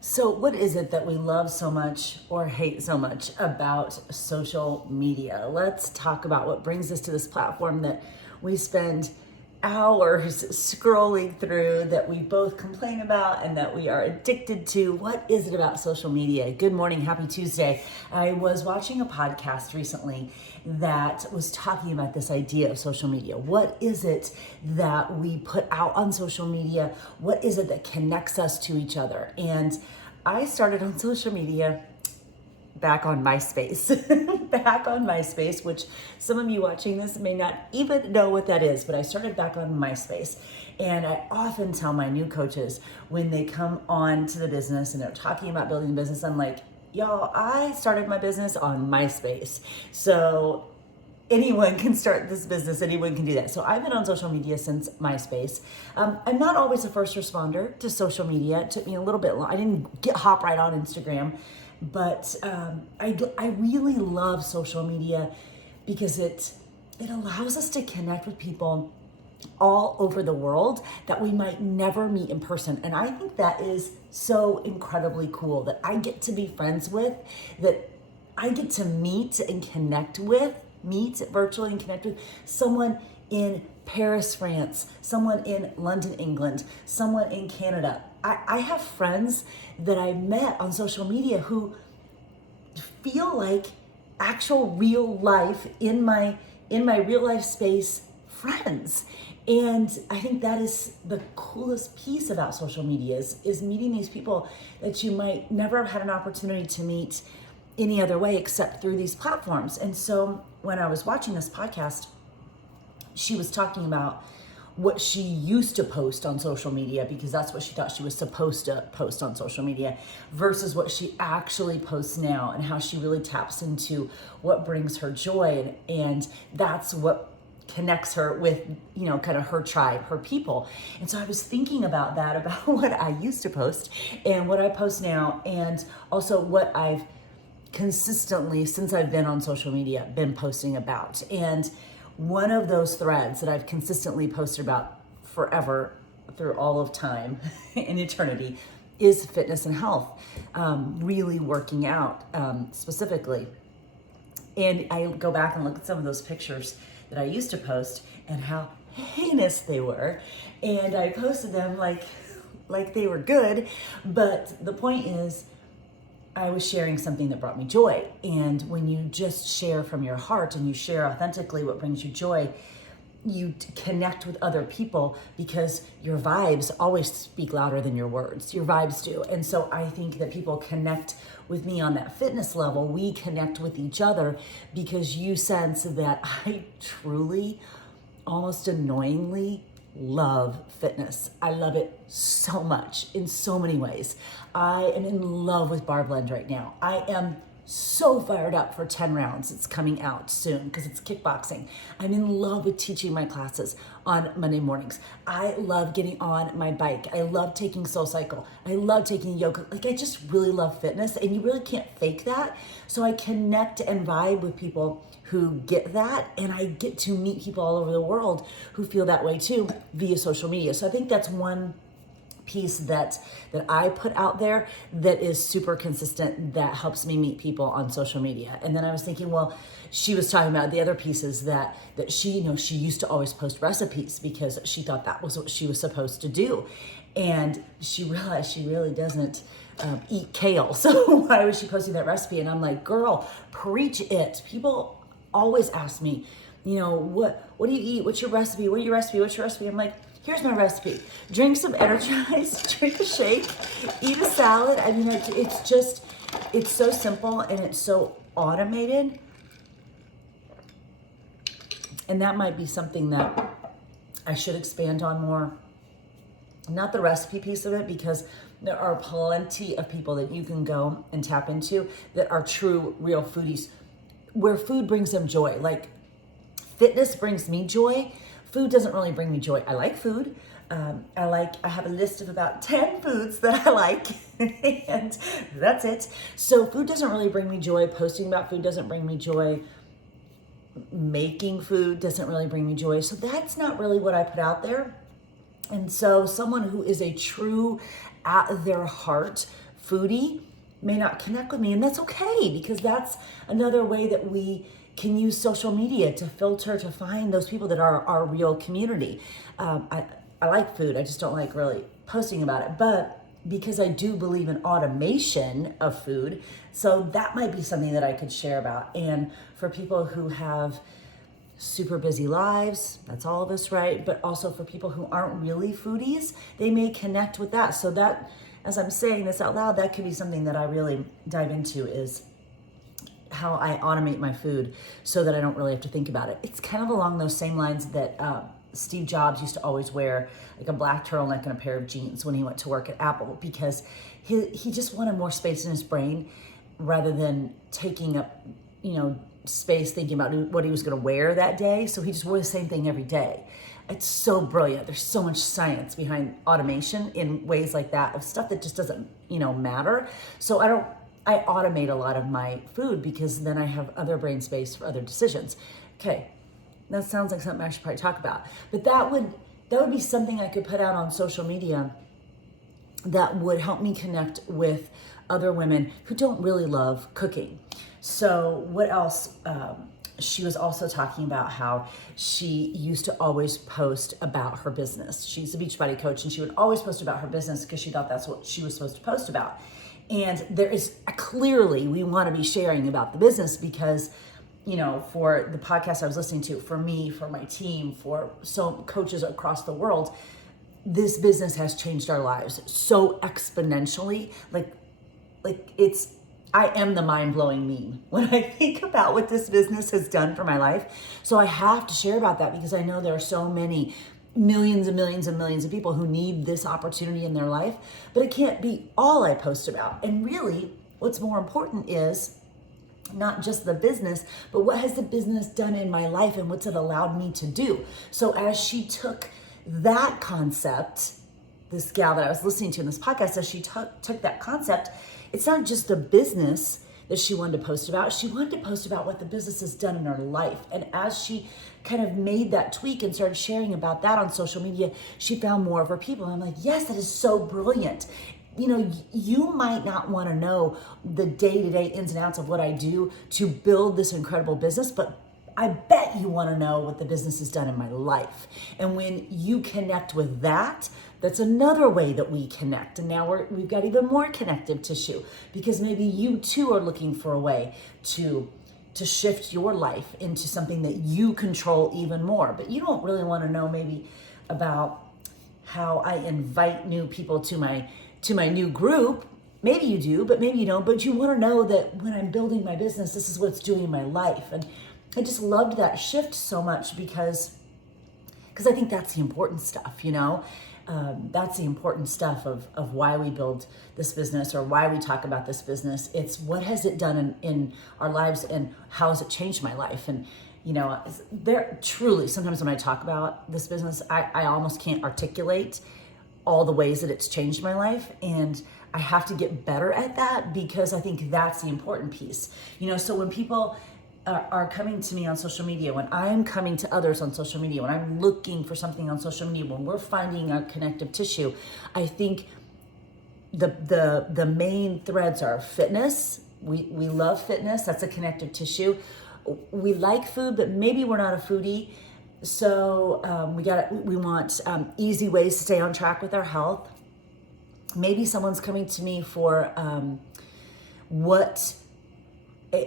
So what is it that we love so much or hate so much about social media? Let's talk about what brings us to this platform that we spend hours scrolling through, that we both complain about and that we are addicted to. What is it about social media? Good morning, happy Tuesday. I was watching a podcast recently that was talking about this idea of social media. What is it that we put out on social media? What is it that connects us to each other? And I started on social media back on MySpace, which some of you watching this may not even know what that is, but I started back on MySpace. And I often tell my new coaches when they come on to the business and they're talking about building a business, I'm like, y'all, I started my business on MySpace. So anyone can start this business, anyone can do that. So I've been on social media since MySpace. I'm not always a first responder to social media. It took me a little bit long. I didn't hop right on Instagram. But I really love social media because it allows us to connect with people all over the world that we might never meet in person. And I think that is so incredibly cool that I get to be friends with, that I get to meet virtually and connect with someone in Paris, France, someone in London, England, someone in Canada. I have friends that I met on social media who feel like actual real life in my real life space friends. And I think that is the coolest piece about social media is meeting these people that you might never have had an opportunity to meet any other way except through these platforms. And so when I was watching this podcast, she was talking about what she used to post on social media because that's what she thought she was supposed to post on social media versus what she actually posts now, and how she really taps into what brings her joy. And that's what connects her with, kind of her tribe, her people. And so I was thinking about that, about what I used to post and what I post now, and also what I've consistently, since I've been on social media, been posting about. And one of those threads that I've consistently posted about forever, through all of time and eternity, is fitness and health, really working out specifically. And I go back and look at some of those pictures that I used to post and how heinous they were. And I posted them like they were good. But the point is, I was sharing something that brought me joy. And when you just share from your heart and you share authentically what brings you joy, you connect with other people because your vibes always speak louder than your words. Your vibes do. And so I think that people connect with me on that fitness level. We connect with each other because you sense that I truly, almost annoyingly, love fitness. I love it so much in so many ways. I am in love with Bar Blend right now. I am so fired up for 10 rounds. It's coming out soon because it's kickboxing. I'm in love with teaching my classes on Monday mornings. I love getting on my bike. I love taking Soul Cycle. I love taking yoga. I just really love fitness, and you really can't fake that. So I connect and vibe with people who get that, and I get to meet people all over the world who feel that way too via social media. So I think that's one piece that I put out there that is super consistent, that helps me meet people on social media. And then I was thinking, well, she was talking about the other pieces that she, she used to always post recipes because she thought that was what she was supposed to do. And she realized she really doesn't eat kale. So why was she posting that recipe? And I'm like, girl, preach it. People always ask me, what do you eat? What's your recipe? What's your recipe? I'm like, here's my recipe. Drink some Energize, drink a shake, eat a salad. I mean, it's so simple and it's so automated. And that might be something that I should expand on more. Not the recipe piece of it, because there are plenty of people that you can go and tap into that are true, real foodies, where food brings them joy. Like fitness brings me joy. Food doesn't really bring me joy. I like food. I have a list of about 10 foods that I like, and that's it. So food doesn't really bring me joy. Posting about food doesn't bring me joy. Making food doesn't really bring me joy. So that's not really what I put out there. And so someone who is a true, at their heart, foodie may not connect with me, and that's okay, because that's another way that we can use social media to filter, to find those people that are our real community. I like food, I just don't like really posting about it, but because I do believe in automation of food, so that might be something that I could share about. And for people who have super busy lives, that's all of us, right? But also for people who aren't really foodies, they may connect with that. So that, as I'm saying this out loud, that could be something that I really dive into, is how I automate my food so that I don't really have to think about it. It's kind of along those same lines that Steve Jobs used to always wear, like a black turtleneck and a pair of jeans when he went to work at Apple, because he just wanted more space in his brain rather than taking up, space thinking about what he was going to wear that day. So he just wore the same thing every day. It's so brilliant. There's so much science behind automation in ways like that, of stuff that just doesn't, matter. So I automate a lot of my food, because then I have other brain space for other decisions. Okay, that sounds like something I should probably talk about. But that would be something I could put out on social media that would help me connect with other women who don't really love cooking. So what else? She was also talking about how she used to always post about her business. She's a Beachbody coach, and she would always post about her business because she thought that's what she was supposed to post about. And there is clearly, we want to be sharing about the business, because for the podcast I was listening to, for me, for my team, for so coaches across the world, this business has changed our lives so exponentially. I am the mind-blowing meme when I think about what this business has done for my life. So I have to share about that, because I know there are so many millions and millions and millions of people who need this opportunity in their life, but it can't be all I post about. And really, what's more important is not just the business, but what has the business done in my life and what's it allowed me to do. So as she took that concept, this gal that I was listening to in this podcast, as she took that concept, it's not just a business that she wanted to post about. She wanted to post about what the business has done in her life. And as she kind of made that tweak and started sharing about that on social media, she found more of her people. And I'm like, yes, that is so brilliant. You might not want to know the day-to-day ins and outs of what I do to build this incredible business, but I bet you want to know what the business has done in my life. And when you connect with that, that's another way that we connect. And now we've got even more connective tissue, because maybe you too are looking for a way to shift your life into something that you control even more. But you don't really want to know maybe about how I invite new people to my new group. Maybe you do, but maybe you don't. But you want to know that when I'm building my business, this is what it's doing in my life. And I just loved that shift so much, because I think that's the important stuff, that's the important stuff of why we build this business, or why we talk about this business. It's what has it done in our lives, and how has it changed my life? And there truly, sometimes when I talk about this business, I almost can't articulate all the ways that it's changed my life. And I have to get better at that, because I think that's the important piece. So when people are coming to me on social media, when I'm coming to others on social media, when I'm looking for something on social media, when we're finding our connective tissue, I think the main threads are fitness. We love fitness. That's a connective tissue. We like food, but maybe we're not a foodie. So we want easy ways to stay on track with our health. Maybe someone's coming to me for what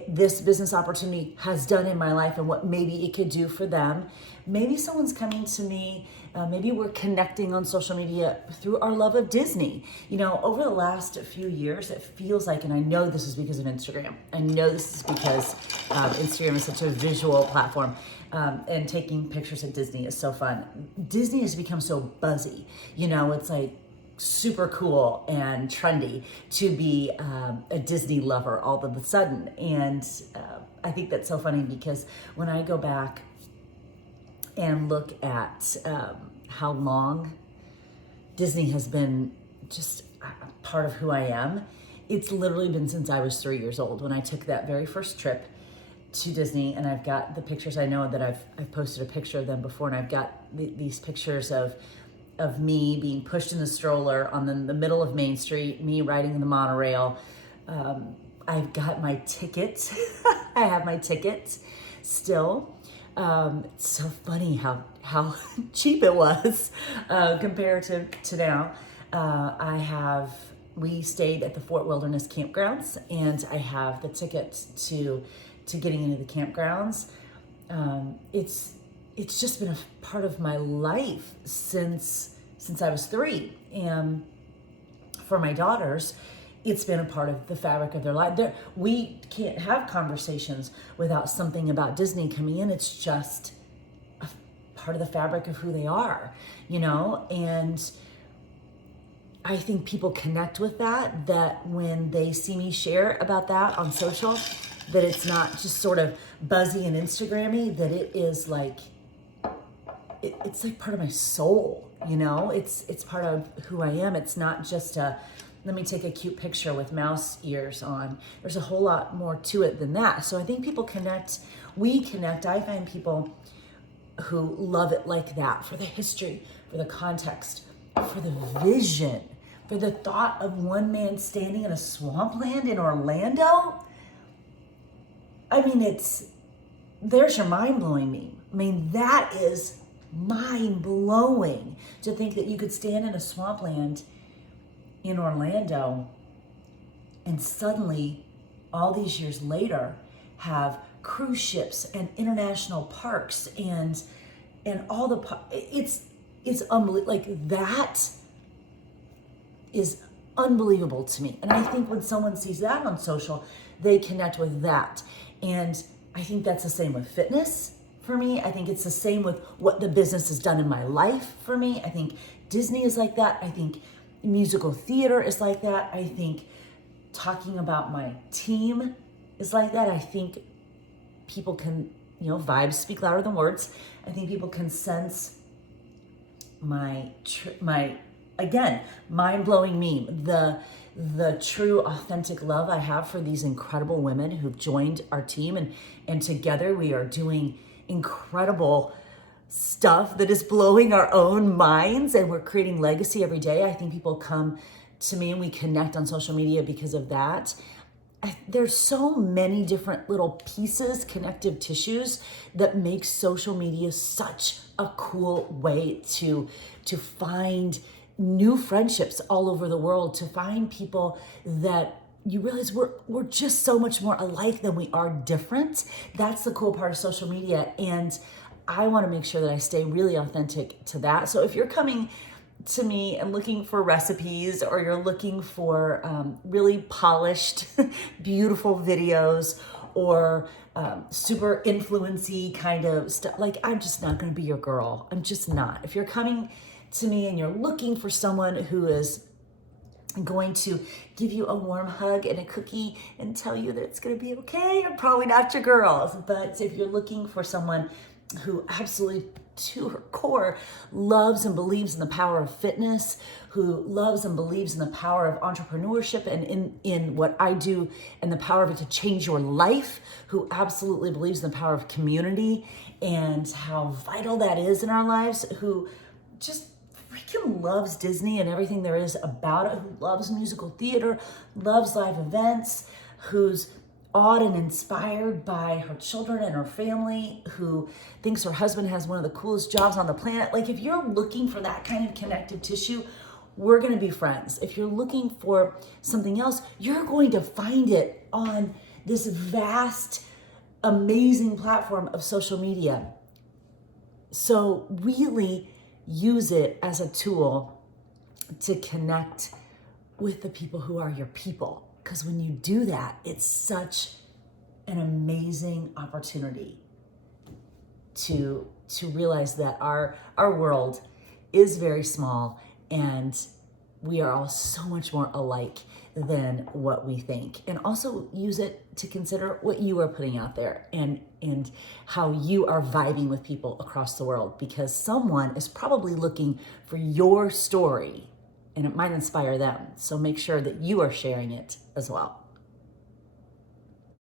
this business opportunity has done in my life and what maybe it could do for them. Maybe someone's coming to me, maybe we're connecting on social media through our love of Disney. Over the last few years, it feels like, and I know this is because of Instagram. I know this is because Instagram is such a visual platform, and taking pictures at Disney is so fun. Disney has become so buzzy. It's like super cool and trendy to be a Disney lover all of a sudden. And I think that's so funny, because when I go back and look at how long Disney has been just a part of who I am, it's literally been since I was 3 years old when I took that very first trip to Disney. And I've got the pictures. I know that I've posted a picture of them before, and I've got these pictures of of me being pushed in the stroller on the middle of Main Street, me riding the monorail. I've got my ticket. I have my ticket still. It's so funny how cheap it was compared to now. We stayed at the Fort Wilderness campgrounds, and I have the ticket to getting into the campgrounds. It's just been a part of my life since I was 3, and for my daughters, it's been a part of the fabric of their life. We can't have conversations without something about Disney coming in. It's just a part of the fabric of who they are, you know? And I think people connect with that when they see me share about that on social, that it's not just sort of buzzy and Instagrammy, that it is like, it's like part of my soul, you know? It's part of who I am. It's not just let me take a cute picture with mouse ears on. There's a whole lot more to it than that. So I think people connect, we connect. I find people who love it like that, for the history, for the context, for the vision, for the thought of one man standing in a swampland in Orlando. I mean, there's your mind-blowing meme. I mean, that is mind-blowing to think that you could stand in a swampland in Orlando and suddenly, all these years later, have cruise ships and international parks and all it's unbelievable. Like, that is unbelievable to me. And I think when someone sees that on social, they connect with that. And I think that's the same with fitness for me. I think it's the same with what the business has done in my life for me. I think Disney is like that. I think musical theater is like that. I think talking about my team is like that. I think people can, vibes speak louder than words. I think people can sense my again, mind-blowing meme, the true authentic love I have for these incredible women who've joined our team, and together we are doing incredible stuff that is blowing our own minds, and we're creating legacy every day. I think people come to me and we connect on social media because of that. There's so many different little pieces, connective tissues, that make social media such a cool way to find new friendships all over the world, to find people that you realize we're just so much more alike than we are different. That's the cool part of social media, and I want to make sure that I stay really authentic to that. So if you're coming to me and looking for recipes, or you're looking for really polished, beautiful videos, or super influency kind of stuff, like, I'm just not going to be your girl. I'm just not. If you're coming to me and you're looking for someone who is going to give you a warm hug and a cookie and tell you that it's going to be okay, I'm probably not your girl. But if you're looking for someone who absolutely, to her core, loves and believes in the power of fitness, who loves and believes in the power of entrepreneurship and in what I do and the power of it to change your life, who absolutely believes in the power of community and how vital that is in our lives, who just freaking loves Disney and everything there is about it, who loves musical theater, loves live events, who's awed and inspired by her children and her family, who thinks her husband has one of the coolest jobs on the planet. Like, if you're looking for that kind of connective tissue, we're going to be friends. If you're looking for something else, you're going to find it on this vast, amazing platform of social media. So really use it as a tool to connect with the people who are your people. Because when you do that, it's such an amazing opportunity to realize that our world is very small, and we are all so much more alike than what we think. And also use it to consider what you are putting out there and how you are vibing with people across the world, because someone is probably looking for your story and it might inspire them. So make sure that you are sharing it as well.